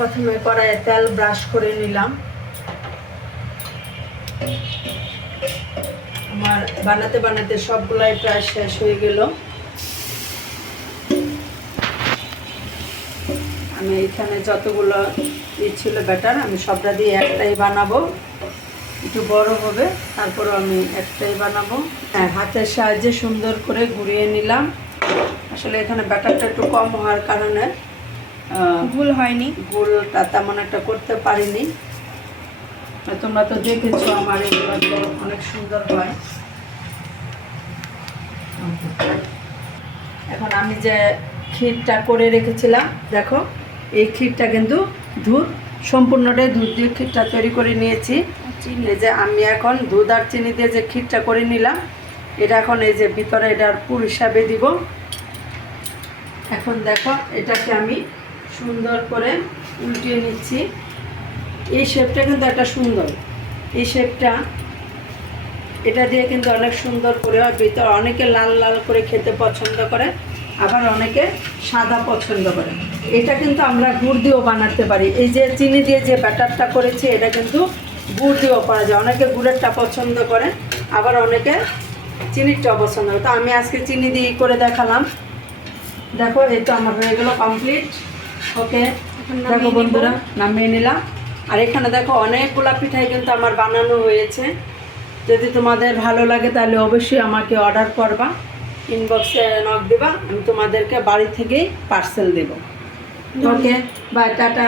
প্রথমে কড়াইয়ে তেল ব্রাশ করে নিলাম। আমার বানাতে বানাতে সবগুলাই প্রায় শেষ হয়ে গেল। আমি এখানে যতগুলো ছিল ব্যাটার আমি সবটা দিয়ে একটাই বানাবো, একটু বড় হবে, তারপরও আমি একটাই বানাবো। হ্যাঁ, হাতের সাহায্যে সুন্দর করে ঘুরিয়ে নিলাম। আসলে এখানে ব্যাটারটা একটু কম হওয়ার কারণে ভুল হয়নি, গোলটা তেমন একটা করতে পারিনি। তোমরা তো দেখেছো আমার এগুলো তো অনেক সুন্দর হয়। এখন আমি যে ক্ষীরটা করে রেখেছিলাম, দেখো এই ক্ষীরটা কিন্তু সম্পূর্ণটাই দুধ দিয়ে ক্ষীরটা তৈরি করে নিয়েছি। এই যে আমি এখন দুধ আর চিনি দিয়ে যে ক্ষীরটা করে নিলাম, এটা এখন এই যে ভিতরে এটার পুর হিসাবে দিব। এখন দেখো এটাকে আমি সুন্দর করে উল্টিয়ে নিচ্ছি। এই শেপটা কিন্তু একটা সুন্দর, এই শেপটা এটা দিয়ে কিন্তু অনেক সুন্দর করে হয়। ভিতরে অনেকে লাল লাল করে খেতে পছন্দ করে, আবার অনেকে সাদা পছন্দ করে। এটা কিন্তু আমরা গুড় দিয়েও বানাতে পারি। এই যে চিনি দিয়ে যে ব্যাটারটা করেছি এটা কিন্তু গুড় দিয়েও করা যায়। অনেকে গুড়েরটা পছন্দ করে, আবার অনেকে চিনিরটাও পছন্দ করে। তো আমি আজকে চিনি দিয়ে করে দেখালাম। দেখো এই তো আমার হয়ে গেল কমপ্লিট। ওকে, দেখো বন্ধুরা নামিয়ে নিলাম। আর এখানে দেখো অনেকগুলা পিঠাই কিন্তু আমার বানানো হয়েছে। যদি তোমাদের ভালো লাগে তাহলে অবশ্যই আমাকে অর্ডার করবা, ইনবক্সে নক দিবা, আমি তোমাদেরকে বাড়ি থেকেই পার্সেল দেব। Okay, bye, tata.